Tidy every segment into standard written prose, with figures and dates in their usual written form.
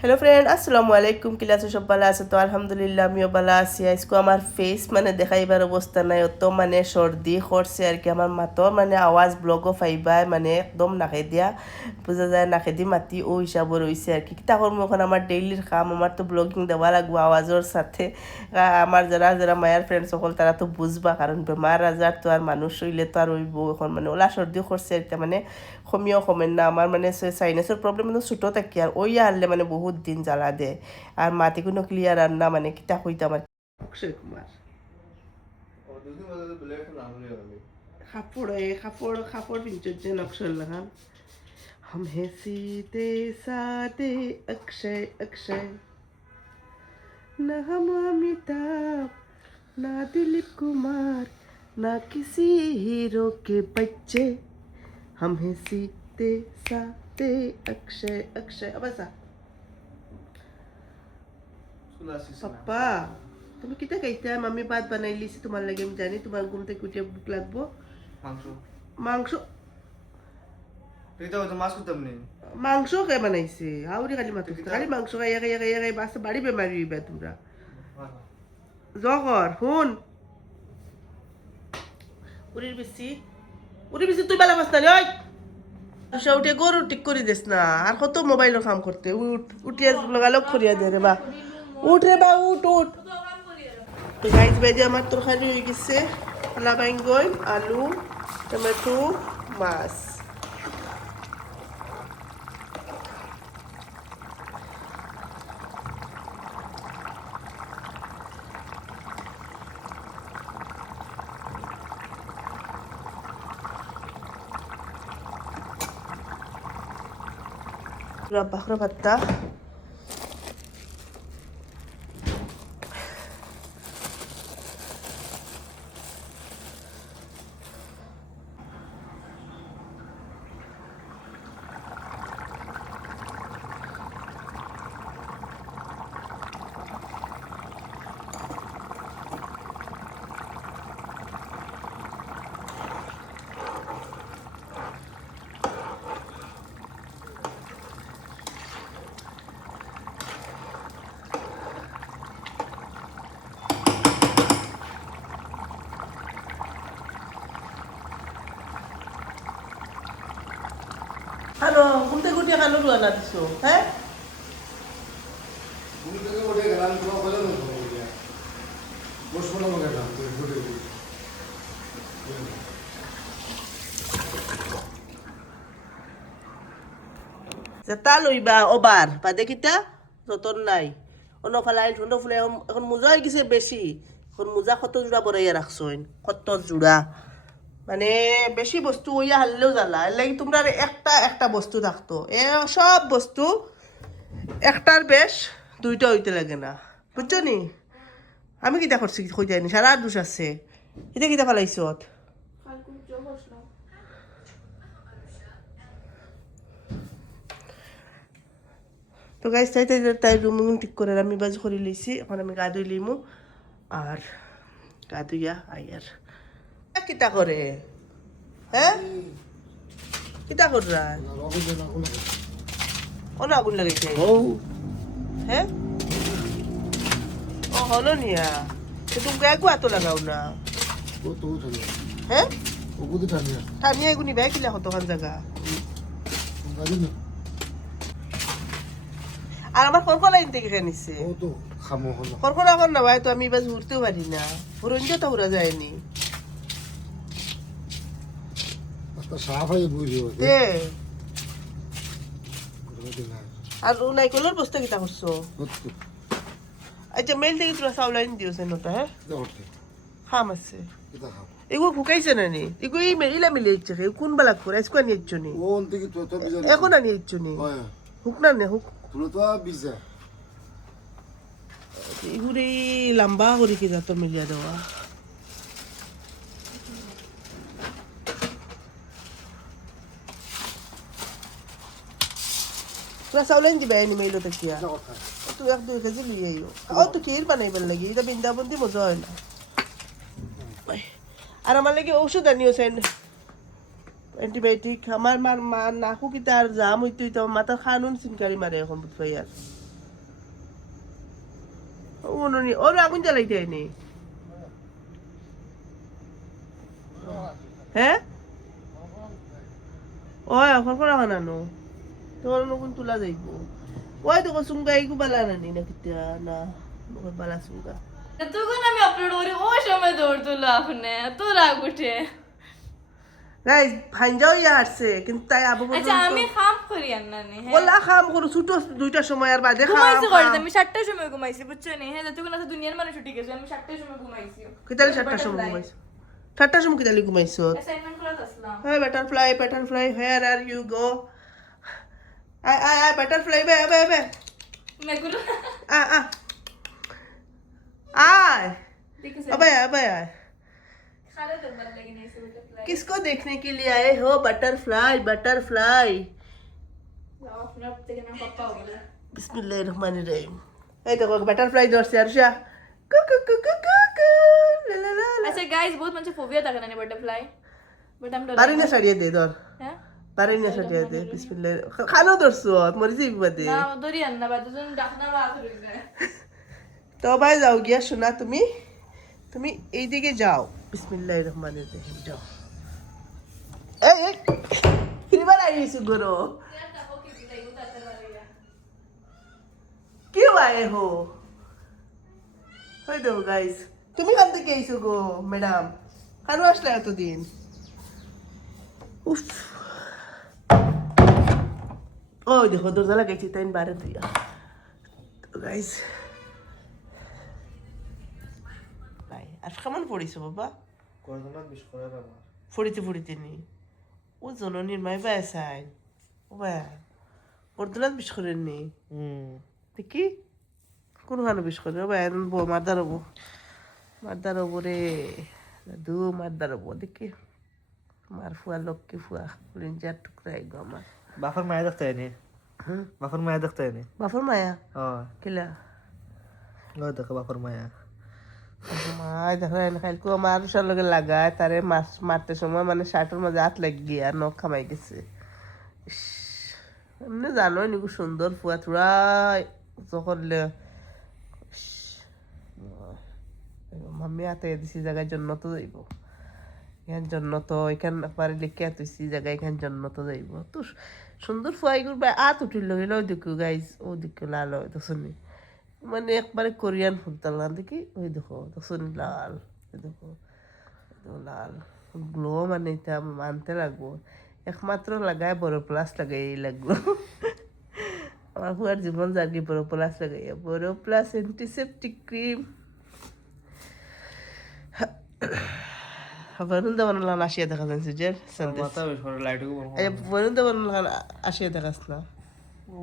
Hello friend, আসসালামু আলাইকুম। কিলা আছো? সব ভালো আছে তো? আলহামদুলিল্লাহ, আমিও ভালো আছি। আজকে আমার ফেস দেখাইবার অবস্থা নাই, অত সর্দি করছে আর কি। আমার মাতর আওয়াজ ব্লগও পাইবাই, একদম নাকে দিয়া বোঝা যায়, নাকে দি মাতি ও হিসাব রয়েছে আর কি। কিতা করবো এখন? আমার ডেইলির কাম, আমার তো ব্লগিং দেওয়া লাগবো আওয়াজের সাথে। আমার যারা যারা মায়ের ফ্রেন্ড সকল তারা তো বুঝবা, কারণ বেমার আজার তো আর মানুষ হইলে তো আর হইব। এখন ওলা সর্দি করছে একটা কমিও কমেন না। আমার সাইনাসের প্রবলেম ছোটো থাকি, আর ওই আনলে বহুত দিন জ্বালা দেয়। আর মাটি কোনো ক্লিয়ার আর না, কিতা কইতাম আর। অক্ষয় কুমার কাপড় কাপড় পিঞ্চে অক্ষর লাগান। हम हैं सीधे साधे अक्षय अक्षय, न हम अमिताभ, ना दिलीप कुमार, ना किसी हीरो के बच्चे, हम हैं सीधे साधे अक्षय अक्षय। अब ऐसा পাপ্পা, তুমি কিতা খাইতা? আমি ভাত বানাইলিছি তোমার লাগে, আমি জানি তোমার ঘুম থেকে উঠে ভুক লাগবো। মাংস মাংস মাংস কে বানাইছে? হাউরি খালি মাত্র খালি মাংস খাইয়া খাইয়া খাইয়া খাই বাস বাড়ি বেমারি হইবা তোমরা। জগর হুন উড়ির বেশি তুই বেলা বাস না ওই তুষা উঠে গরু ঠিক করে দিস না। আর কত মোবাইলের কাম করতে উঠ উঠিয়া লাগালো করিয়া দে রে বা। উঠ রে বা, উঠ উঠ। তো গাইজ ভাইজে আমার তরকারি হয়ে গেছে। কলা বাইঙ্গন, আলু, টমেটো, মাছ। বাখরা ভাত্তা হ্যালো, ঘুম থেকে উঠিয়ে খালো রুয়ানা দিছো? হ্যাঁ, যেটা লইবা ওবার বাদে কিতা যতন নাই। অন্য ফালাই অন্য ফুলে এখন মোজা হয়ে গেছে বেশি। এখন মোজা কত জোড়া বড়াইয়া রাখছইন, কত জোড়া। বেশি বস্তু ওইয়া হারলেও জ্বালা। এর লাগি তোমরা একটা একটা বস্তু থাকতো, সব বস্তু একটার বেশ দুইটা হইতে লাগে না, বুঝছো নি? আমি কিতা করছি কই যায়নি, সারা দোষ আছে। এটা কিতা ফেলাইছ? তো গাইজ তাই তাই তাই রুম ঠিক করে আমি বাজ করে লইছি। এখন আমি গা ধুই লিমু, আর গা ধুইয়া আইয়ার কিতা করে। হ্যাঁ, কিতা কররা? অন আগুন লাগাইছে? হ্যাঁ, ও হলো নিয়া। তো তুমি একগু এত লাগাও না। হ্যাঁ, টানিয়া এগুনি ব্যাগ কিলা কতখান জায়গা। আর আমার খরখর লাইন থেকে খেয়ে নিচ্ছে। খরখর এখন না ভাই, তো আমি এবার ঘুরতেও পারি না। ঘুরঞ্জা তো ঘুরা যায়নি। আর নাইকলের বস্তা কিতা করছো? আচ্ছা, মেল থেকে তোরা চাউল আনি দিওছে নটা। হ্যাঁ, খাম আছে এগুলো শুকাইছে না নি? এগুলো এই ইলা মিলে ইচ্ছে কোন বেলা করে আজকে আনি ইচ্ছ নি? এখন আনি ইচ্ছ নি? হুক না নে হুক এগুলো লম্বা করে কি যাত মিলিয়া দেওয়া। তোরা চাউল আনি দিবা এনি মেইলো দেখিয়া। তুই 1-2 কেজি লিয়ে আইও। ও তো ক্ষীর বানাইবার লাগি, এটা বৃন্দাবন্দি মজা হয় না। আর আমার লাগে ঔষধ আনিওছেন, অ্যান্টিবায়োটিক। আমার মার নাকু কিতা আর জাম হইতে হইতে মাথার খানুন চিনকারি মারে এখন বুঝবাই। আর উনুনি ওর আগুন জ্বালাইতে হয়নি হ্যাঁ ওই এখন করা বানানো তোর নতুন তোলা যাইব ওই তো সুঙ্গা এইগু বালা নানি না কিতা না বালা সুঙ্গা তখন আমি আপলোড করি ওই সময় দৌড় তুলো আপনি তো রাগ উঠে গাইস ভাইঞ্জাও ইয়া আসছে কিন্তু তাই আবু আচ্ছা আমি খাম করি আন্নানি হ্যাঁ ওলা খাম করো ছুটো দুইটার সময় আর বাদে খাম ঘুমাইছি করতে আমি 7টার সময় ঘুমাইছি বুঝছো নি হ্যাঁ যতক্ষণ আছে দুনিয়ার মানুষ উঠে গেছে আমি 7টার সময় ঘুমাইছি কিতালি 7টার সময় ঘুমাইছো 7টার সময় কিতালি ঘুমাইছো অ্যাসাইনমেন্ট করে আসলাম Hi butterfly, where are you go? Butterfly, be. মেগুলো Ah. Ay. দেখেছে Abay. খালে তো বাদ লাগে না এসে বাটারফ্লাই किसको देखने के लिए आए हो butterfly? যাও আপনার থেকে না পাপা হবে Bismillahirrahmanirrahim. এই দেখো বাটারফ্লাই ধরছে আরশা লা আচ্ছা গাইস বহুত মানুষ ফোবিয়া থাকে না বাটারফ্লাই বাট আমরা পারি না ছাড়িয়ে দে ধর হ্যাঁ পারি না ছাড়িয়ে দে বিসমিল্লাহ খানো ধরছো মরি যাইব বাদে না দরি আন্না বাদ দুজন ডাকনা বা করে যায় তো ভাই যাও গিয়া শোনা তুমি এইদিকে যাও বিসমিল্লাহির রহমানির রহিম যাও এই কিবার আইছো গরো क्यों आए हो হই দাও গাইস তুমি কান থেকে আইছো গো ম্যাডাম কেন আসলে এতদিন উফ ও দেখো দরজা লাগাইছি তাই বাইরে দিয়া তো গাইস ভাই আর কেমন পড়িছো বাবা কতজন বিশ করে আমার ফুড়িতে নি ও জননীর মাই বাই সাইন ও ভাই অর্ধনাথ বিশ করেন নি দেখি কোন খানো বিশ করে ও ভাই মারদার হবো রে দু মারদার হবো দেখি মার ফুয়া লক্ষ্মী ফুয়া লিঞ্জার টুকরা গো আমার বাফার মায়া দেখতে হয়নি বাফার মায়া দেখতে হয়নি বাপর মায়া হ্যাঁ কিলা ওই দেখো বাফার মায়া মাই দেখো খাইলকু আমার উষার লগে লাগায় তারে মাছ মারতে সময় মানে শার্টের মাঝে হাত লাগ গিয়া নখ খামাই গেছে এমনি জানো নিকু সুন্দর ফুয়া থুড়া করলে মাম্মি হাতে দিছি জায়গায় জন্য তো যাইব এখান জন্য তো এখান পারে লিখে তুইছি জায়গায় এখান জন্য তো যাইব তো সুন্দর ফুয়াই করবে আত উঠিল হইল ওই দিকে গাইজ ও দিকে লাল হয় তো শুনি মানে একবারে কোরিয়ান ফুটতাল না দেখি ওই দেখো দেখুন লাল ওই দেখো লাল গ্লো মানে এটা মানতে লাগবো একমাত্র লাগায় বড় প্লাস লাগাই লাগলো আমার পুয়ার জীবন জাগি বড় প্লাস লাগাই বড় প্লাস অ্যান্টিসেপটিক ক্রিম বরুণ দেওয়ান লাগান আসিয়া দেখা যাচ্ছে যে মাথা বেশ করে লাইটকে বলবো বরুণ দেওয়ান লাগান আসিয়া দেখাস না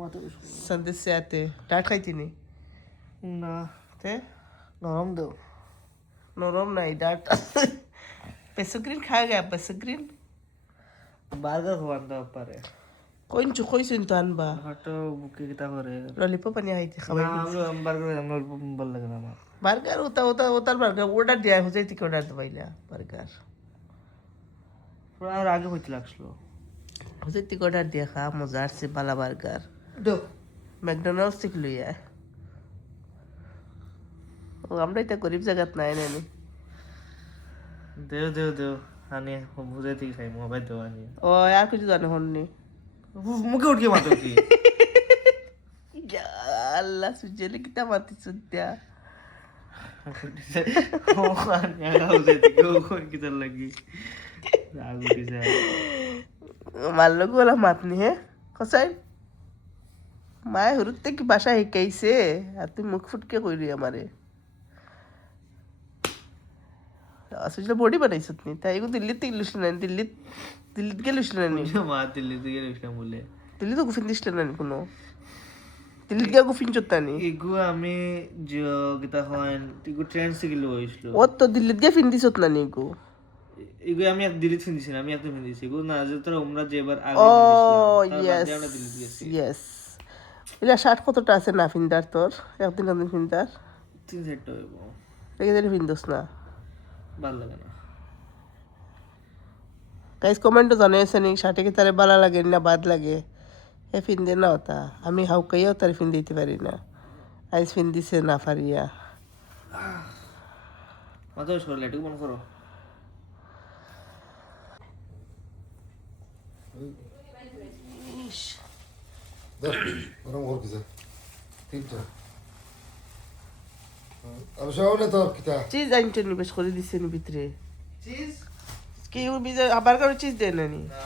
মাথা বেশ সন্দেশ আতে ডাট খাইতিনি না তে নরম দেও নরম নাই ডাট পেসোগ্রিন খা গয়া পেসোগ্রিন বার্গার খাওয়ান দাও পারে কইনছু কইছুন তো আনবা হাটো বুকে কিতা করে ললিপপ আনি খাইতে খাবাই বার্গার আমার ভাল লাগে না আমার বার্গার ওতার বার্গার অর্ডার দেয়া হচ্ছে থেকে অর্ডার দিবাইলা বার্গার আর আগে হইতে লাগছিল হচ্ছে থেকে অর্ডার দিয়া খা মজা আসছে বালা বার্গার দেও ম্যাকডোনাল্ডস থেকে লইয়া ও আমরা এটা গরিব জায়গাত নাই নানি দেও আনি বুঝে থেকে খাই মোবাইল দেও আনি ও আর কিছু জানে হননি মুখে উঠকে মাতো কি আল্লাহ সুজেলে কিতা মাতি সুদ্যা ও আনি বুঝে থেকে ও কোন কিতা লাগি রাগ উঠি যায় মারলো গোলা মাতনি হে কসাই মায়ে হরুতে কি ভাষা শিকাইছে আর তুই মুখ ফুটকে কইলি আমারে আসলে বডি বানাইছত নি তাই এগো দিল্লিতে গেলিস না দিল্লিত গেলিস না নি মা দিল্লি থেকে গেছিলাম বলে দিল্লি তো গুফিন দিছিল না কোনো দিল্লিত গিয়া গুফিন চত্তানি ইগু আমি যে কিতা হয় ইগু ট্রেন থেকে লো হইছিল ও তো দিল্লিত গিয়া ফিন দিছত না নি গো ইগু আমি এক দিল্লি থেকে দিছি আমি একদম দিছি ইগু না যে তোরা উমরা যেবার আগে ও দিছিলাম ইয়েস আমরা দিল্লি গেছি ইয়েস এলা শার্ট কতটা আছে না ফিন্দার তোর একদিন ফিন্দার 3 সেট হইব দেখে দিলে ফিন্দোস না ভালো লাগে না গাইস কমেন্টও জানাইছে নি শার্টে কি তারে ভালো লাগে না বাদ লাগে এ ফিন দে না ওটা আমি হাউকাইয়াও তার ফিন দিতে পারি না আইস ফিন দিছে না পারিয়া মাথা সর লাইটকে বন্ধ করো দেখ গরম কর কিসে তিনটা আমি সব তো কিতা চিজ আনতে নি বেশ করে দিছে নি ভিতরে চিজ কি ও বিজে আবার কারো চিজ দেন না নি না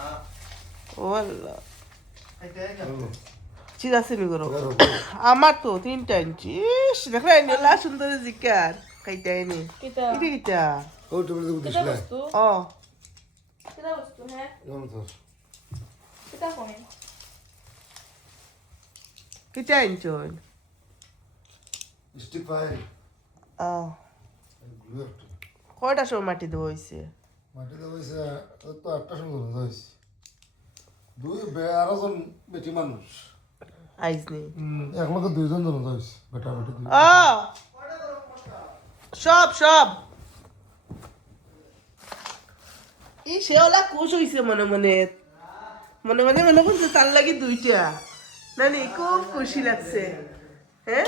ও আল্লাহ খাইতে না চিজ আছে নি করো আমার তো 3টা ইঞ্চি ইস দেখলাই নীলা সুন্দর জিকার খাইতে নি কিতা এটা কিটা ও তুমি তো কিতা দিছলে বস্তু ও কিতা বস্তু হ্যাঁ গরম তো কিতা কমে কিটা ইঞ্চন স্টিক ফাইল ও কয়টা সময় মাটি দেওয়া হয়েছে মাটিতে হয়েছে তো 8টা সময় হয়েছে দুই আরো জন বেটি মানুষ আইজ নেই এক লগে দুইজন জন হয়েছে বেটা বেটি দুই ও সব সব ই শেওলা কুশ হইছে মনে মনে মনে মনে মনে করছে তার লাগি 2টা নানি খুব খুশি লাগছে হ্যাঁ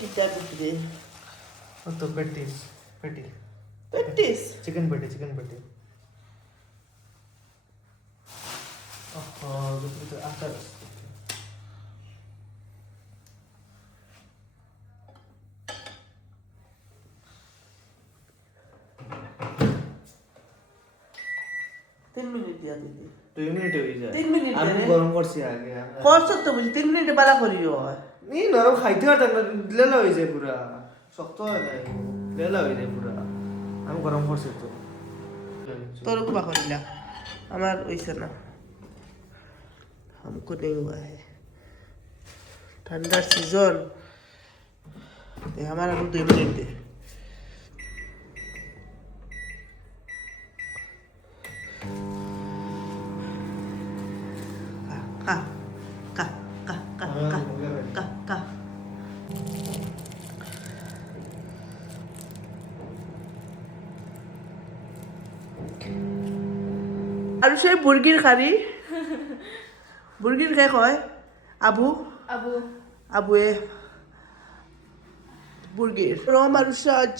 কিটা ভিতরে তো পেটিস পেটি পেটিস চিকেন পেটি চিকেন পেটি দুটো আচার তিন মিনিট দিয়া দিদি 2 মিনিট হয়ে যায় 3 মিনিট আমি গরম করছি আগে খরচ তো বুঝি 3 মিনিট বালা করিও এই নরম খাইতে পারতাম না লেলা হয়ে যায় পুরা শক্ত হয় নাই লেলা হয়ে যায় পুরা আমি গরম করছি তো তোর কুবা করিলা আমার হইছে না हमको नहीं हुआ है ठंडा सीजन दे हमारा को 2 मिनट दे का का का का का का का আৰু সেই মুৰ্গীৰ খাৰী মুৰ্গীৰ শেষ হয় আবু আবু আবুৱে মুৰ্গীৰ গৰম আৰু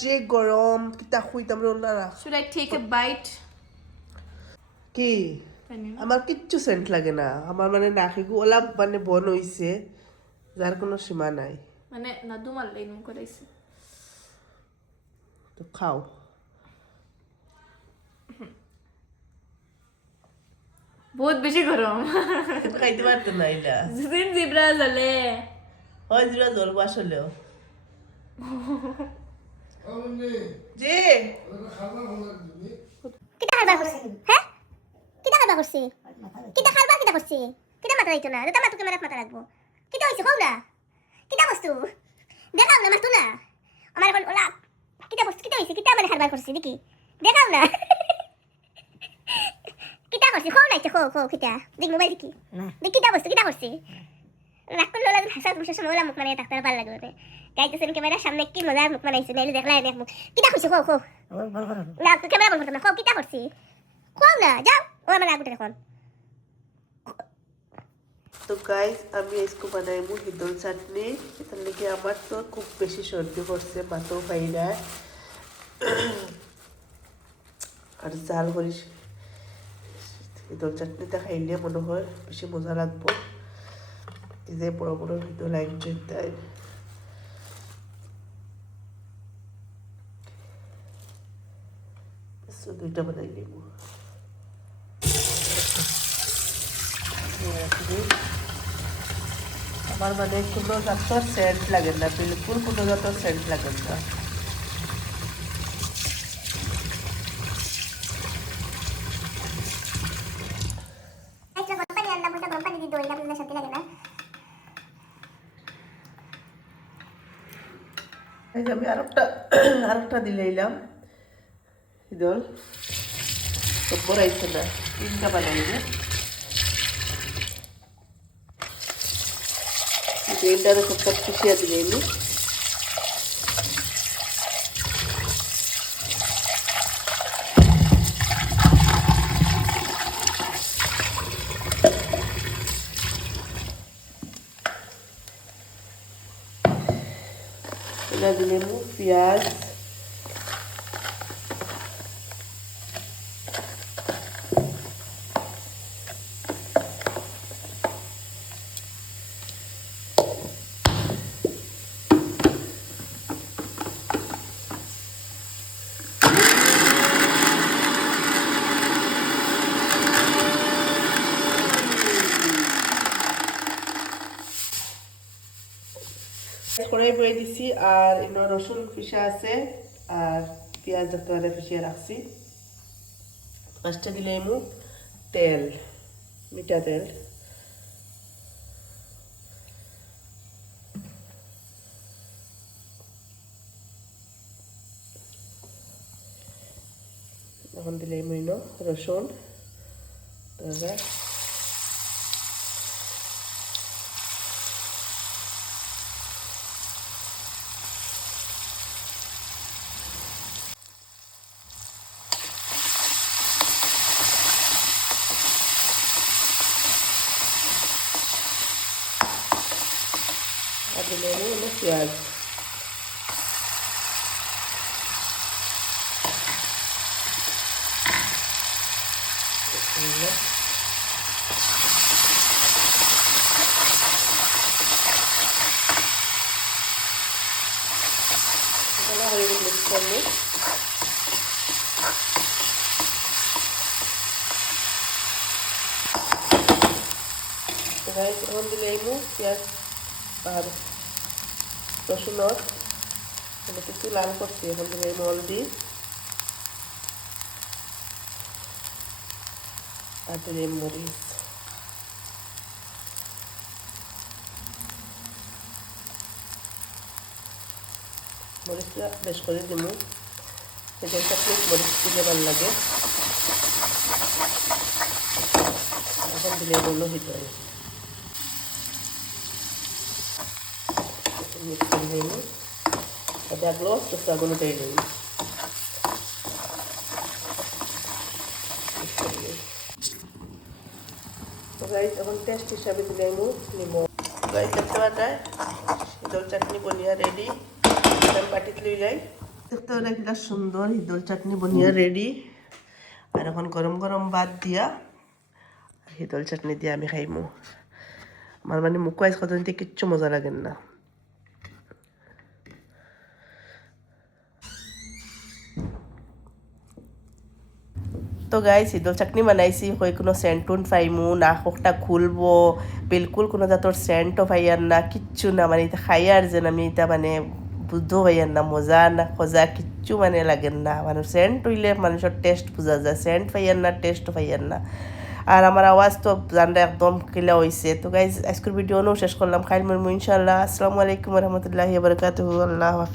যে গৰম কিতা শুই তাৰমানে ওলাৰা should I take a bite কি আমার কিচ্ছু সেন্ট লাগে না আমার মানে নাকিগু অলপ মানে বন হইছে যার কোনো সীমা নাই মানে নাদু মারলে এমন করাইছে তো খাও বহুত বেশি গরম কিন্তু খাইতে পারতো না এটা যেদিন জিব্রা জ্বলে হয় জিরা জ্বলবো আসলেও জি কিতা খাইবা করছি হ্যাঁ কিতা খাইবা করছি কিতা খাইবা কিতা করছি কিতা মাথা রাখতো না এটা মাথা ক্যামেরাত মাথা রাখবো কিতা হইছে কও না কিতা বস্তু দেখাও না মাথা না আমার এখন ওলা কিতা বস্তু কিতা হইছে কিতা মানে খাইবা করছি দেখি দেখাও না কিতা করছি কও না কও কও কিতা দেখ মোবাইল দেখি দেখ কিতা বস্তু কিতা করছি রাখুন লোলা ভাষা তুমি সময় ওলা মুখ মানে ডাক্তার ভালো লাগবে গাইতেছেন ক্যামেরার সামনে কি মজার মুখ বানাইছে নাইলে দেখলাই দেখ মুখ কিতা করছি কও কও না ক্যামেরা বন্ধ করতে না কও কিতা করছি কও না যাও ও আমার আগুতে এখন তো গাইস আমি इसको বানাইমু হিদল চাটনি এটার লাগি আমার তো খুব বেশি সর্দি করছে মাথাও পাই না আর জাল করি হিদল চাটনিটা খাইলে মনে হয় বেশি মজা লাগবো এই যে বড় বড় হিদল আনছে তাই দুইটা বানাই নিব আমার মানে কোনো জাতর সেন্ট লাগে না বিলকুল কোনো জাতর সেন্ট লাগে না একটা গরম পানি আনলাম ওটা গরম পানি দিয়ে দইলাম না শান্তি লাগে না এই যে আমি আরেকটা দিলে এলাম ইদল তো বড়াইছে না 3টা বানাইলে এইটারে সবটা পিছিয়ে দিলে এলি না দিলে পেঁয়াজ, কড়াই বয়ে দিছি আর এনে রসুন পিসা আছে আর পেঁয়াজ দেখতে পারে পিছিয়ে রাখছি। ফার্স্টে দিলে এমু তেল, মিঠা তেল, এখন দিলে এমু রসুন, তারপর আর দিলে এমু পেঁয়াজ। মিক্স করলে এখন দিলে এমু পেঁয়াজ আর রসুনের একটু লাল করছি। এখন দিলে এমু হলদি আর দিলে মরিচ। মরিচটা বেশ করে দিব, সেটা প্লেট মরিচ দিলে ভালো লাগে। এখন দিলে বললো ভিতরে মিক্স করে দেবো, দেখলো চোখাগুলো দিয়ে দেবো। এখন টেস্ট হিসাবে দিলে লিমন গাইজ দেখতে পাঠায় হিদল চাটনি বনিয়া রেডি। পাটিত লই যাই দেখতে পারে কিটা সুন্দর হিদল চাটনি বনিয়া রেডি। আর এখন গরম গরম ভাত দিয়া হিদল চাটনি দিয়ে আমি খাইমু। আমার মানে মুখ আইস কত কিচ্ছু মজা লাগেন না। তো গাইস হিদল চাটনি বানাইছি, হয় কোনো সেন্টুন পাইমু না, হোকটা খুলবো বিলকুল কোনো জাতর সেন্টও পাইয়ার না, কিচ্ছু না। মানে এটা খাইয়ার যেন আমি এটা মানে বুদ্ধ হইয়ার না, মজা না খোঁজা কিচ্ছু মানে লাগেন না। মানে সেন্ট হইলে মানুষের টেস্ট বোঝা যায়, সেন্ট পাইয়ার না, টেস্ট পাইয়ার না। আর আমার আওয়াজ তো জানরা একদম কিলা হয়েছে। তো গাইজ আজকের ভিডিও শেষ করলাম, খাইল মরমু ইনশাল্লাহ। আসসালামু আলাইকুম রহমতুল্লাহি বারাকাতুহু। আল্লাহ হাফেজ।